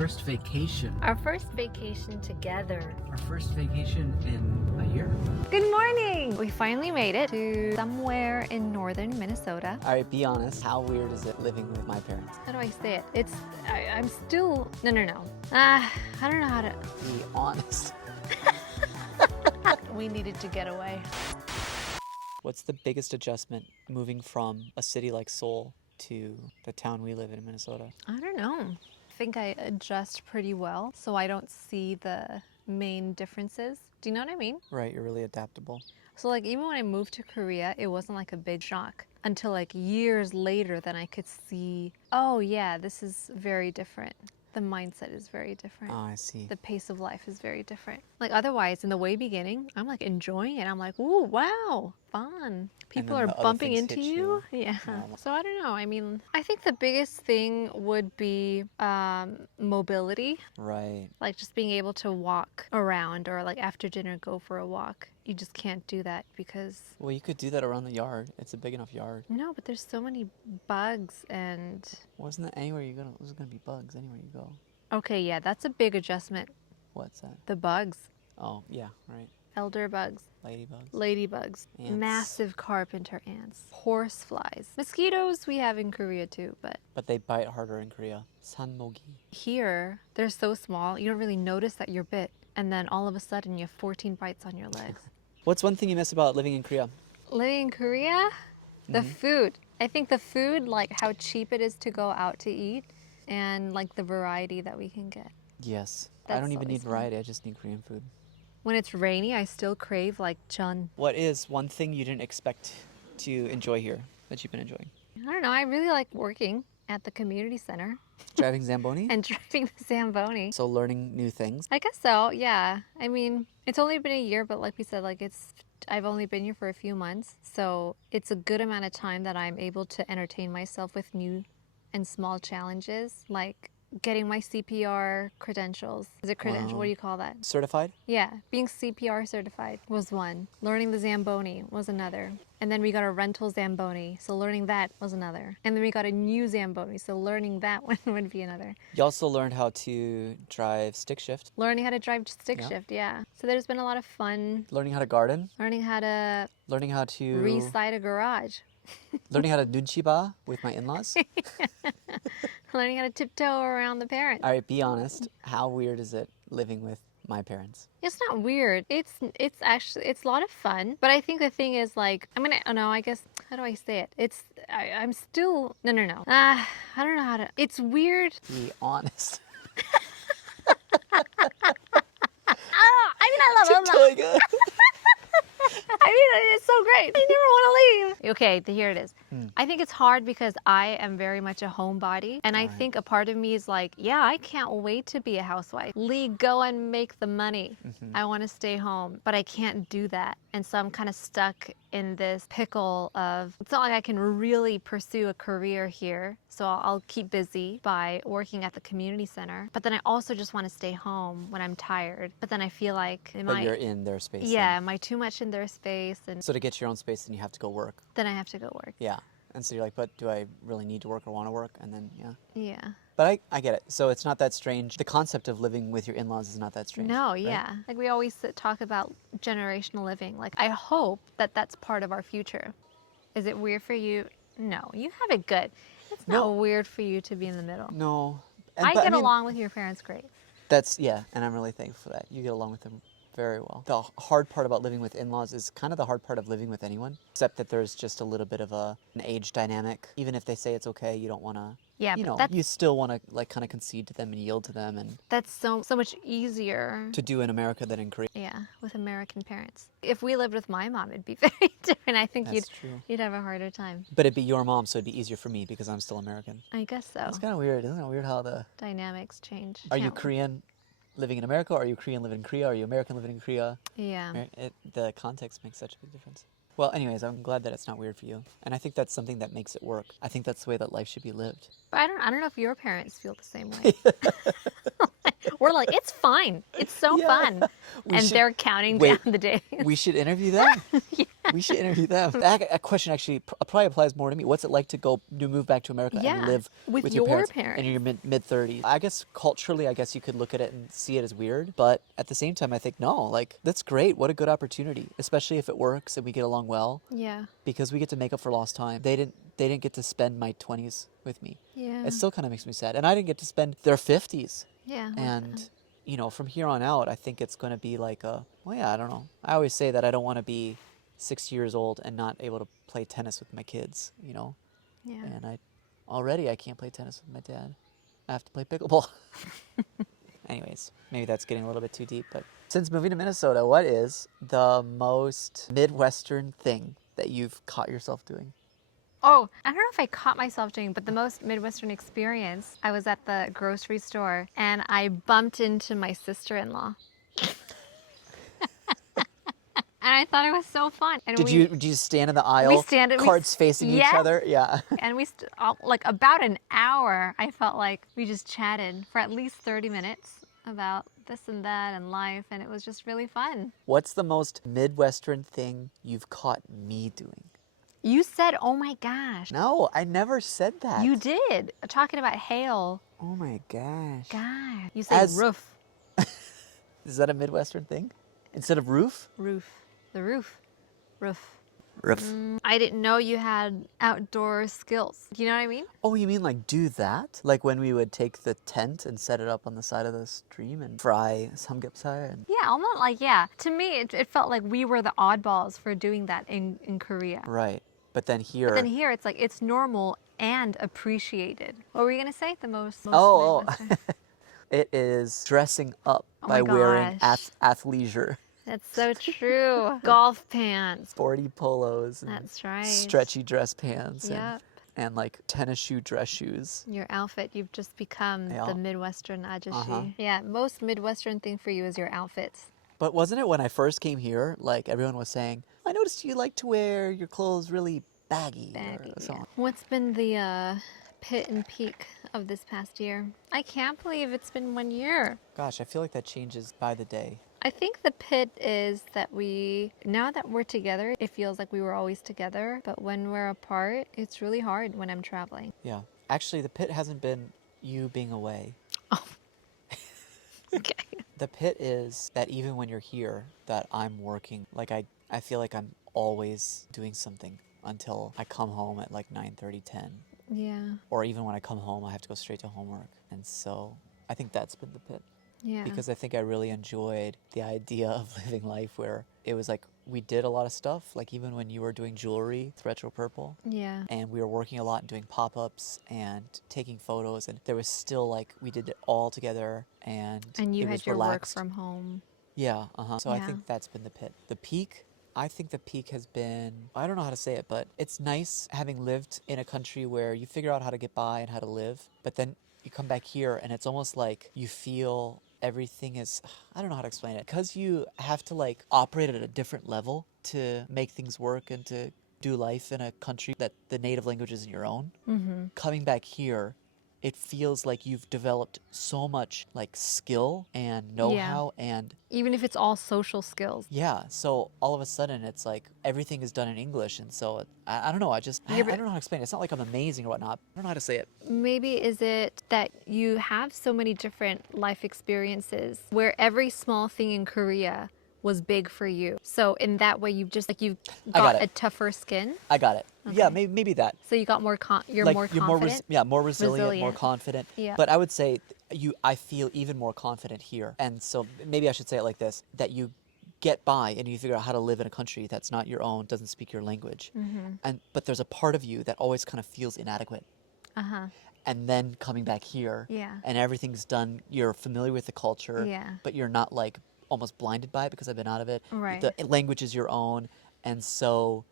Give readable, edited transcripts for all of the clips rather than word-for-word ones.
first vacation. Our first vacation together. Our first vacation in a year. Good morning! We finally made it to somewhere in northern Minnesota. All right, be honest. How weird is it living with my parents? How do I say it? I'm still, no. I don't know how to. Be honest. We needed to get away. What's the biggest adjustment moving from a city like Seoul to the town we live in Minnesota? I don't know. I think I adjust pretty well, so I don't see the main differences. Do you know what I mean? Right, you're really adaptable. So like even when I moved to Korea, it wasn't like a big shock until like years later then I could see, oh yeah, this is very different. The mindset is very different. Oh, I see. The pace of life is very different. Like otherwise, in the way beginning, I'm like enjoying it. I'm like, ooh, wow, fun. People then are the other bumping things into hit you. you. Yeah. Yeah. So I don't know. I mean, I think the biggest thing would be mobility. Right. Like just being able to walk around or like after dinner go for a walk. You just can't do that because Well, you could do that around the yard. It's a big enough yard. no, but there's so many bugs and Wasn't that anywhere you go? There's gonna be bugs anywhere you go. okay, yeah, that's a big adjustment. What's that? The bugs, Oh, yeah, right. elder bugs. Ladybugs. Ladybugs, Ants. massive carpenter ants, horse flies, mosquitoes we have in Korea too, but But they bite harder in Korea. Sanmogi. here they're so small you don't really notice that you're bit, and then all of a sudden you have 14 bites on your legs. What's one thing you miss about living in Korea? Living in Korea, the food. I think the food, like how cheap it is to go out to eat, and like the variety that we can get. Yes. I That's don't even always need fun. variety. I just need Korean food. When it's rainy, I still crave like chun. What is one thing you didn't expect to enjoy here that you've been enjoying? I don't know. I really like working at the community center Driving Zamboni? and driving the Zamboni. So learning new things. I guess so, yeah. I mean, it's only been a year, but like we said, like I've only been here for a few months. So it's a good amount of time that I'm able to entertain myself with new and small challenges, like getting my CPR credentials. Is it credential? Wow. What do you call that? Certified? Yeah, being CPR certified was one. Learning the Zamboni was another. And then we got a rental Zamboni, so learning that was another. And then we got a new Zamboni, so learning that one would be another. You also learned how to drive stick shift, Learning how to drive stick Yeah. shift, yeah. So there's been a lot of fun. learning how to garden, Learning how to learning how to reside a garage. learning how to nunchiba with my in-laws. Learning how to tiptoe around the parents. All right, be honest. How weird is it living with my parents? It's not weird. It's actually it's a lot of fun. But I think the thing is like I guess how do I say it? I'm still no. I don't know how to. It's weird. Be honest. I love Tiptoeing up. I mean, it's so great. I never want to leave. Okay, here it is. I think it's hard because I am very much a homebody. And I Alright. think a part of me is like, yeah, I can't wait to be a housewife. Lee, go and make the money. I want to stay home, but I can't do that. And so I'm kind of stuck in this pickle of, it's not like I can really pursue a career here. So I'll keep busy by working at the community center. But then I also just want to stay home when I'm tired. But then I feel like, But you're in their space. yeah, then. am I too much in their space? And So to get your own space, then you have to go work. then I have to go work. Yeah. And so you're like, but do I really need to work or want to work? And then, yeah. Yeah. But I get it. So it's not that strange. The concept of living with your in-laws is not that strange. No, right? yeah. Like we always talk about generational living. Like I hope that that's part of our future. Is it weird for you? No, you have it good. It's not No. weird for you to be in the middle. No. I But get mean, along with your parents great. That's, yeah, and I'm really thankful for that. You get along with them very well. The hard part about living with in-laws is kind of the hard part of living with anyone, except that there's just a little bit of an age dynamic. Even if they say it's okay, you don't want to, Yeah, you but know, that's you still want to like kind of concede to them and yield to them and so much easier. to do in America than in Korea. Yeah, with American parents. If we lived with my mom, it'd be very different. I think That's true. you'd have a harder time. But it'd be your mom, so it'd be easier for me because I'm still American. I guess so. It's kind of weird, isn't it? Weird how the... Dynamics change. Are you Can't- Korean living in America, or are you Korean living in Korea? Are you American living in Korea? Yeah. The context makes such a big difference. Well, anyways, I'm glad that it's not weird for you. And I think that's something that makes it work. I think that's the way that life should be lived. But I don't know if your parents feel the same way. We're like, it's fine. It's so Yeah. fun. We And should- they're counting wait, down the days. We should interview them. We should interview them. That question actually probably applies more to me. What's it like to move back to America Yeah, and live with your your parents in your mid 30s? I guess culturally, I guess you could look at it and see it as weird, but at the same time, I think no, like that's great. What a good opportunity, especially if it works and we get along well, Yeah. because we get to make up for lost time. They didn't get to spend my 20s with me. Yeah. It still kind of makes me sad, and I didn't get to spend their 50s. Yeah. with And them. you know, from here on out, I think it's going to be like well, yeah, I don't know. I always say that I don't want to be 60 years old and not able to play tennis with my kids, you know. Yeah. And I can't play tennis with my dad. I have to play pickleball. Anyways, maybe that's getting a little bit too deep, but since moving to Minnesota, what is the most Midwestern thing that you've caught yourself doing? Oh, I don't know if I caught myself doing, but the most Midwestern experience, I was at the grocery store and I bumped into my sister-in-law. And I thought it was so fun. And Did you stand in the aisle, cards facing each yes. other? Yeah. And like about an hour, I felt like we just chatted for at least 30 minutes about this and that and life, and it was just really fun. What's the most Midwestern thing you've caught me doing? You said, oh my gosh. No, I never said that. You did. Talking about hail. Oh my gosh. God. You said roof. Is that a Midwestern thing? Instead of roof? Roof. The roof. Roof. Roof. I didn't know you had outdoor skills. Do you know what I mean? Oh, you mean like do that? Like when we would take the tent and set it up on the side of the stream and fry samgyeopsal? And... Yeah, almost like, yeah. To me, it felt like we were the oddballs for doing that in Korea. Right. But then here... But then here, it's like, it's normal and appreciated. What were you going to say? The most Oh, Midwestern? it is dressing up Oh by my wearing gosh. athleisure. That's so true. Golf pants. Sporty polos and That's right. stretchy dress pants Yep. and like tennis shoe dress shoes. Your outfit, you've just become Yeah. the Midwestern ajashi. Uh-huh. Yeah, most Midwestern thing for you is your outfits. But wasn't it when I first came here, like everyone was saying, I noticed you like to wear your clothes really baggy. Baggy, Or so yeah. on. What's been the pit and peak of this past year? I can't believe it's been 1 year. Gosh, I feel like that changes by the day. I think the pit is that now that we're together, it feels like we were always together. But when we're apart, it's really hard when I'm traveling. Yeah. Actually, the pit hasn't been you being away. Okay. The pit is that even when you're here, that I'm working. Like I feel like I'm always doing something until I come home at like 9:30, 10. Yeah. Or even when I come home, I have to go straight to homework. And so I think that's been the pit. Yeah. Because I think I really enjoyed the idea of living life where it was like we did a lot of stuff, like even when you were doing jewelry with Retro Purple, Yeah. and we were working a lot and doing pop-ups and taking photos, and there was still like we did it all together, and And you it had was your relaxed. work from home. Yeah, So I Yeah. think that's been the pit. The peak, I think the peak has been, I don't know how to say it, but it's nice having lived in a country where you figure out how to get by and how to live, but then you come back here and it's almost like you feel everything is, I don't know how to explain it, because you have to like operate at a different level to make things work and to do life in a country that the native language isn't your own. Mm-hmm. Coming back here, it feels like you've developed so much like skill and know-how and Even if it's all social skills. yeah, so all of a sudden it's like everything is done in English, and so I don't know, I don't know how to explain it. It's not like I'm amazing or whatnot. I don't know how to say it. Maybe is it that you have so many different life experiences where every small thing in Korea was big for you. So in that way, you've just like you've I got got it. a tougher skin. I got it. Yeah, Okay. maybe that. So you got more you're Like more confident. more resilient, more Resilient. confident. Yeah. But I would say I feel even more confident here. And so maybe I should say it like this, that you get by and you figure out how to live in a country that's not your own, doesn't speak your language. Mm-hmm. But there's a part of you that always kind of feels inadequate. Uh-huh. And then coming back here Yeah. and everything's done, you're familiar with the culture, Yeah. but you're not like almost blinded by it because I've been out of it. Right. The language is your own. And so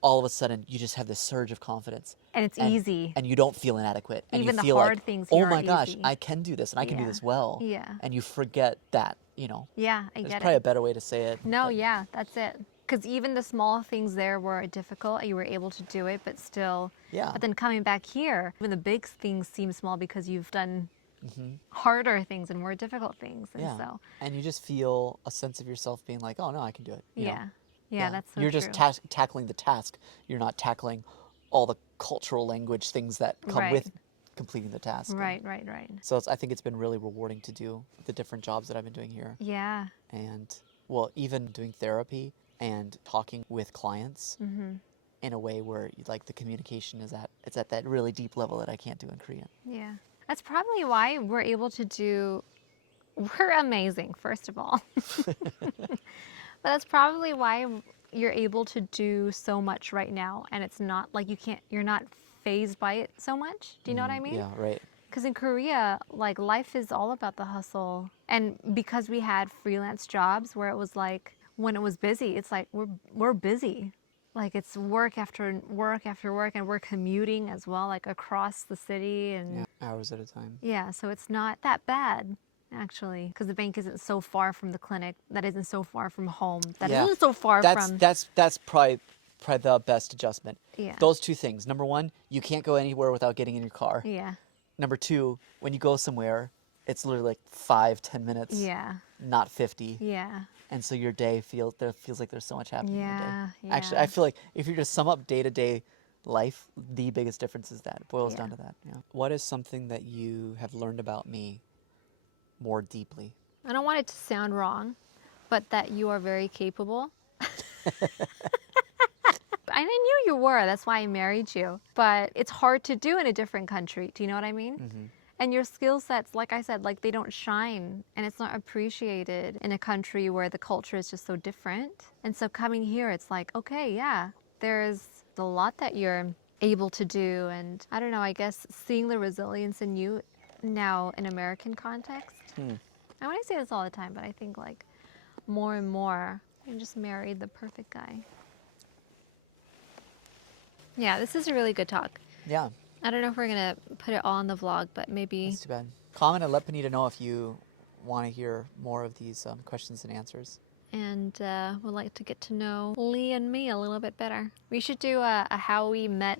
all of a sudden you just have this surge of confidence. And it's easy. And you don't feel inadequate. And Even you the feel hard like, things oh here my are gosh, easy. I can do this and I can do Yeah. this well. Yeah. And you forget that, you know. Yeah, I There's get probably it. a better way to say it. No, but- yeah, that's it. Because even the small things there were difficult. You were able to do it, but still. Yeah. But then coming back here, even the big things seem small because you've done harder things and more difficult things. And Yeah. so, And you just feel a sense of yourself being like, oh no, I can do it. you know? yeah. Yeah, that's so You're true. just tackling the task. You're not tackling all the cultural language things that come Right. with completing the task. And Right. so I think it's been really rewarding to do the different jobs that I've been doing here. Yeah. And well, even doing therapy and talking with clients in a way where like the communication is it's at that really deep level that I can't do in Korean. Yeah. That's probably why we're able to we're amazing, first of all. But that's probably why you're able to do so much right now. And it's not like you're not phased by it so much. Do you know what I mean? Yeah, right. Because in Korea, like life is all about the hustle. And because we had freelance jobs where it was like, when it was busy, it's like we're busy. Like it's work after work after work, and we're commuting as well, like across the city. And Yeah, hours at a time. yeah, so it's not that bad, actually, because the bank isn't so far from the clinic, that isn't so far from home, that Yeah. not so far from... That's probably the best adjustment. Yeah. Those two things. Number one, you can't go anywhere without getting in your car. Yeah, Number two, when you go somewhere, it's literally like 5-10 minutes, yeah, not 50. yeah, And so your day feels like there's so much happening in your Yeah, day. Actually, yeah. I feel like if you just sum up day-to-day life, the biggest difference is that. It boils Yeah. down to that. Yeah. What is something that you have learned about me more deeply? I don't want it to sound wrong, but that you are very capable. I knew you were, that's why I married you. But it's hard to do in a different country. Do you know what I mean? And your skill sets, like I said, like they don't shine, and it's not appreciated in a country where the culture is just so different. And so coming here, it's like, okay, yeah, there's a lot that you're able to do. And I don't know, I guess seeing the resilience in you now in American context. I want to say this all the time, but I think like more and more, you just married the perfect guy. Yeah, this is a really good talk. Yeah, I don't know if we're going to put it all on the vlog, but maybe... that's too bad. Comment and let Panita know if you want to hear more of these questions and answers. And would like to get to know Lee and me a little bit better. We should do a how we met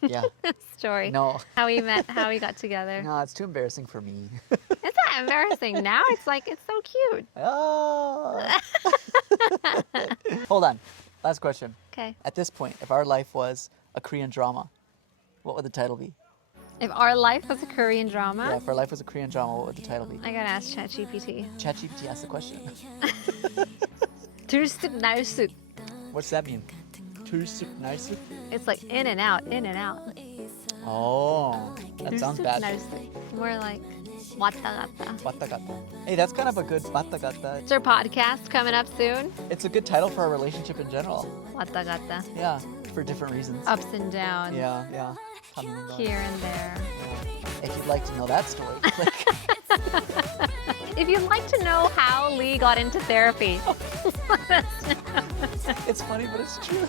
Yeah. story. No. How we met, how we got together. No, it's too embarrassing for me. It's not embarrassing now. It's like, it's so cute. Oh. Hold on. Last question. Okay. At this point, if our life was a Korean drama, what would the title be? If our life was a Korean drama, Yeah, if our life was a Korean drama, what would the title be? I gotta ask ChatGPT. ChatGPT asked the question. 들쑥 날쑥. What's that mean? Tursuk narsuk? It's like in and out, in and out. Oh, that sounds 들쑥 bad. 날쑥. More like 왔다 갔다. Watta gatta. Hey, that's kind of a good watta gatta. It's our podcast coming up soon. It's a good title for our relationship in general. 왔다 갔다. Yeah, for different reasons. Ups and downs. Yeah, yeah. Coming and going. Here and there. If you'd like to know that story, click. If you'd like to know how Lee got into therapy, let us know. It's funny, but it's true.